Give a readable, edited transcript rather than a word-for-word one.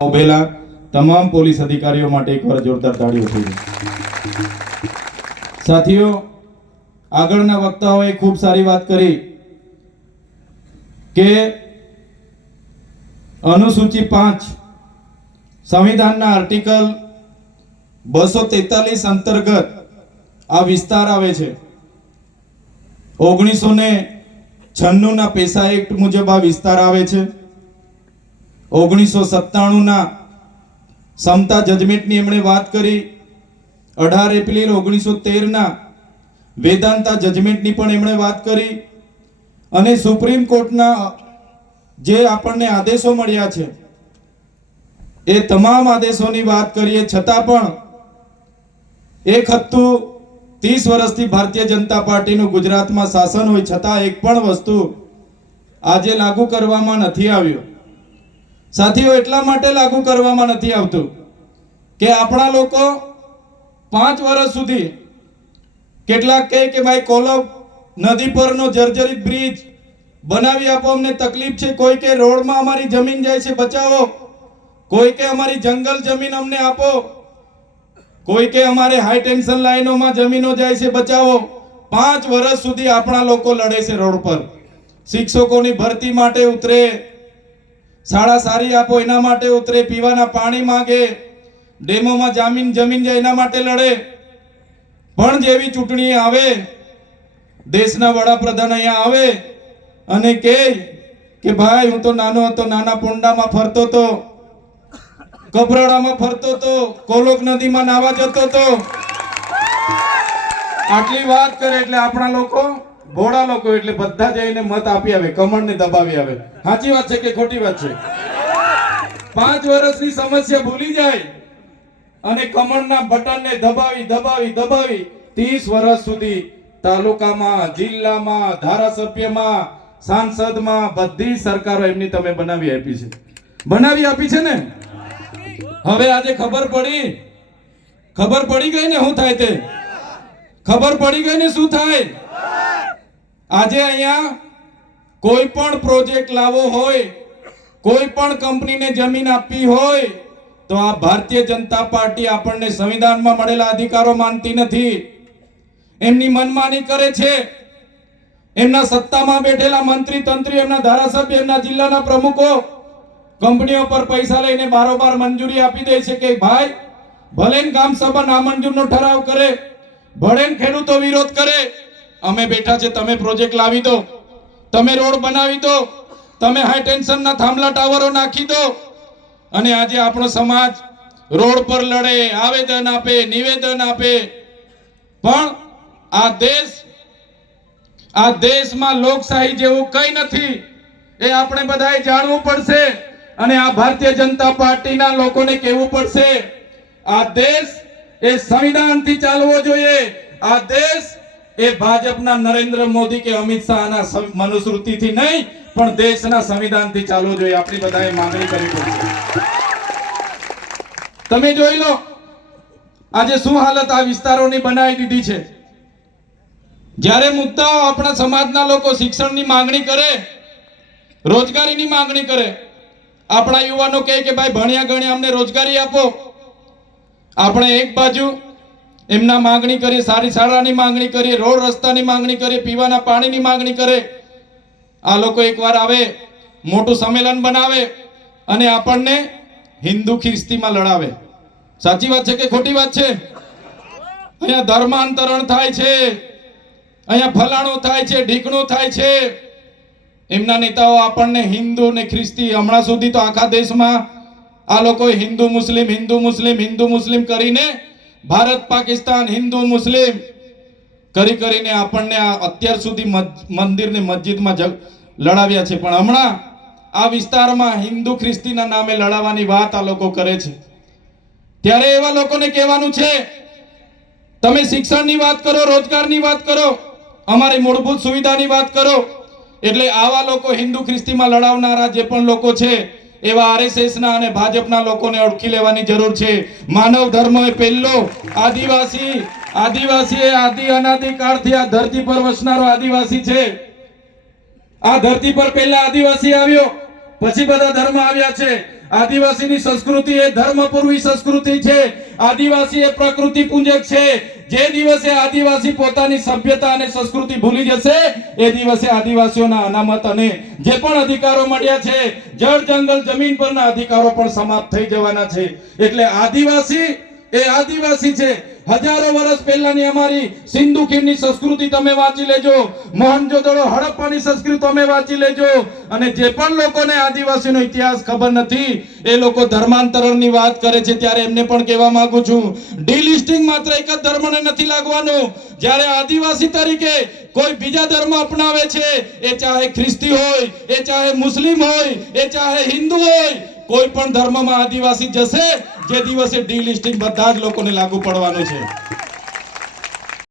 ઉભેલા તમામ પોલીસ અધિકારીઓ માટે એકવાર જોરદાર તાળીઓ થઈ જાય। સાથીઓ, આગળના વક્તાઓએ ખૂબ સારી વાત કરી કે અનુસૂચિ 5 સંવિધાનના આર્ટિકલ 243 અંતર્ગત આ વિસ્તાર આવે છે। 1996 ના પેશા એક્ટ મુજબ આ વિસ્તાર આવે છે। 1997 ના સમતા જજમેન્ટની એમણે વાત કરી। 18 એપ્રિલ 1913 ના વેદાંતા જજમેન્ટની પણ એમણે વાત કરી અને સુપ્રીમ કોર્ટના જે આપણને આદેશો મળ્યા છે એ તમામ આદેશોની વાત કરીએ છતાં પણ એક હતું 30 વર્ષથી ભારતીય જનતા પાર્ટીનું ગુજરાતમાં શાસન હોય છતાં એક પણ વસ્તુ આજે લાગુ કરવામાં નથી આવ્યો। સાથીઓ, એટલા માટે લાગુ કરવામાં નથી આવતું કે આપણા લોકો 5 વર્ષ સુધી કેટલાક કહે કે ભાઈ કોલબ નદી પરનો જર્જરિત બ્રિજ બનાવી આપો, અમને તકલીફ છે। કોઈ કે રોડમાં અમારી જમીન જાય છે બચાવો, કોઈ કે અમારી જંગલ જમીન અમને આપો, કોઈ કે અમારે હાઈ ટેન્શન લાઈનોમાં જમીનો જાય છે બચાવો। 5 વર્ષ સુધી આપણા લોકો લડે છે રોડ પર। શિક્ષકોની ભરતી માટે ઉતરે, શાળા સારી આપો એના માટે ઉતરે, પીવાના પાણી માંગે, ડેમોમાં જમીન જાય એના માટે લડે। પણ જેવી ચૂંટણી આવે, દેશના વડાપ્રધાન અહીંયા આવે અને કહે કે ભાઈ હું તો નાનો હતો, નાના પોંડામાં ફરતો હતો, કબરાડામાં ફરતો હતો, કોલોક નદીમાં નાવા જતો હતો, આટલી વાત કરે એટલે આપણા લોકો ભોળા લોકો એટલે બધા જઈને મત આપી આવે, કમળને દબાવી આવે। સાચી વાત છે કે ખોટી વાત છે? 5 વર્ષની સમસ્યા ભૂલી જાય અને કમળના બટનને દબાવી 30 વર્ષ સુધી તાલુકામાં, જિલ્લામાં, ધારાસભ્યમાં, સાંસદમાં બધી સરકારો એમની તમે બનાવી આપી છે ને। હવે આજે ખબર પડી ગઈ ને શું થાય તે? ખબર પડી ગઈ ને શું થાય? આજે અહીંયા કોઈ પણ પ્રોજેક્ટ લાવવો હોય, કોઈ પણ કંપનીને જમીન આપવી હોય તો આ ભારતીય જનતા પાર્ટી આપણને સંવિધાનમાં મળેલા અધિકારો માનતી નથી, એમની મનમાની કરે છે। એમના સત્તામાં બેઠેલા મંત્રી તંત્રી, એમના ધારાસભ્ય, એમના જિલ્લાના પ્રમુખો કંપનીઓ પર પૈસા લઈને બારોબાર મંજૂરી આપી દે છે કે ભાઈ ભલે ગામ સભા નામંજૂરનો ઠરાવ કરે, ભલે ખેડૂતો વિરોધ કરે, અમે બેઠા છે, તમે પ્રોજેક્ટ લાવી દો, તમે રોડ બનાવી દો, તમે હાઈ ટેન્શનના થાંભલા ટાવરો નાખી દો। અને આજે આપણો સમાજ રોડ પર લડે, આવેદન આપે, નિવેદન આપે, પણ આ દેશમાં લોકશાહી જેવું કંઈ નથી એ આપણે બધાએ જાણવું પડશે અને આ ભારતીય જનતા પાર્ટીના લોકોને કહેવું પડશે આ દેશ એ સંવિધાનથી ચાલવો જોઈએ। આ દેશ એ ભાજપના નરેન્દ્ર મોદી કે અમિત શાહના મનુસ્મૃતિથી નહીં પણ દેશના સંવિધાનથી ચાલવું જોઈએ। આપણી બધાએ માંગણી કરવી પડશે। તમે જોઈ લો આજે શું હાલત આ વિસ્તારોની બનાવી દીધી છે। જ્યારે મુદ્દાઓ આપણા સમાજના લોકો શિક્ષણની માંગણી કરે, રોજગારીની માંગણી કરે, આપણા યુવાનો કહે કે ભાઈ ભણ્યા ગણ્યા અમને રોજગારી આપો, આપણે એક બાજુ એમના માંગણી કરીએ, સારી શાળાની માંગણી કરીએ, રોડ રસ્તાની માંગણી કરીએ, પીવાના પાણીની માંગણી કરે। આ લોકો એકવાર આવે, મોટું સંમેલન બનાવે અને આપણને હિન્દુ ખ્રિસ્તીમાં લડાવે। સાચી વાત છે કે ખોટી વાત છે? અહીંયા ધર્માંતરણ થાય છે, અહીંયા ફલાણું થાય છે, ઢીકણું થાય છે। એમના નેતાઓ આપણને હિન્દુ ને ખ્રિસ્તી, હમણાં સુધી તો આખા દેશમાં આ લોકો હિન્દુ મુસ્લિમ કરીને ભારત પાકિસ્તાન હિન્દુ મુસ્લિમ કરીને આપણને અત્યાર સુધી મંદિર ને મસ્જિદમાં લડાવ્યા છે। પણ હમણાં આ વિસ્તારમાં હિન્દુ ખ્રિસ્તીના નામે લડાવવાની વાત આ લોકો કરે છે। ત્યારે એવા લોકોને કહેવાનું છે તમે શિક્ષણની વાત કરો, રોજગારની વાત કરો, અમારી મૂળભૂત સુવિધાની વાત કરો। એટલે આવા લોકો હિન્દુ ખ્રિસ્તીમાં લડાવનારા જે પણ લોકો છે એવા આરએસએસના અને ભાજપના લોકોને ઓળખી લેવાની જરૂર છે। માનવ ધર્મ એ પહેલો, આદિવાસી એ આદિ અનાદિ કાળથી આ ધરતી પર વસનારો આદિવાસી છે। આ ધરતી પર પહેલા આદિવાસી આવ્યો, પછી બધા ધર્મ આવ્યા છે. આદિવાસીની સંસ્કૃતિ એ ધર્મપૂર્વી સંસ્કૃતિ છે. આદિવાસી એ પ્રકૃતિ પૂજક છે. જે દિવસે આદિવાસી પોતાની સભ્યતા અને સંસ્કૃતિ ભૂલી જશે એ દિવસે આદિવાસીઓના અનામત અને જે પણ અધિકારો મળ્યા છે, જળ જંગલ જમીન પરના અધિકારો પણ સમાપ્ત થઈ જવાના છે. એટલે આદિવાસી એ આદિવાસી છે. હજારો વર્ષ પહેલાની અમારી સિંધુ ખીણની સંસ્કૃતિ તમે વાંચી લેજો, મોહનજોદડો હડપ્પાની સંસ્કૃતિ તમે વાંચી લેજો. અને જે પણ લોકોને આદિવાસીનો ઇતિહાસ ખબર નથી એ લોકો ધર્માંતરણની વાત કરે છે, ત્યારે એમને પણ કહેવા માંગુ છું, ડીલિસ્ટિંગ માત્ર એક જ ધર્મને નથી લાગવાનું. જ્યારે આદિવાસી તરીકે કોઈ બીજા ધર્મ અપનાવે છે, એ ચાહે ખ્રિસ્તી હોય, એ ચાહે મુસ્લિમ હોય, એ ચાહે હિન્દુ હોય, કોઈ પણ ધર્મમાં આદિવાસી જશે જે દિવસે ડીલિસ્ટિંગ બધા જ લોકોને લાગુ પડવાનું છે.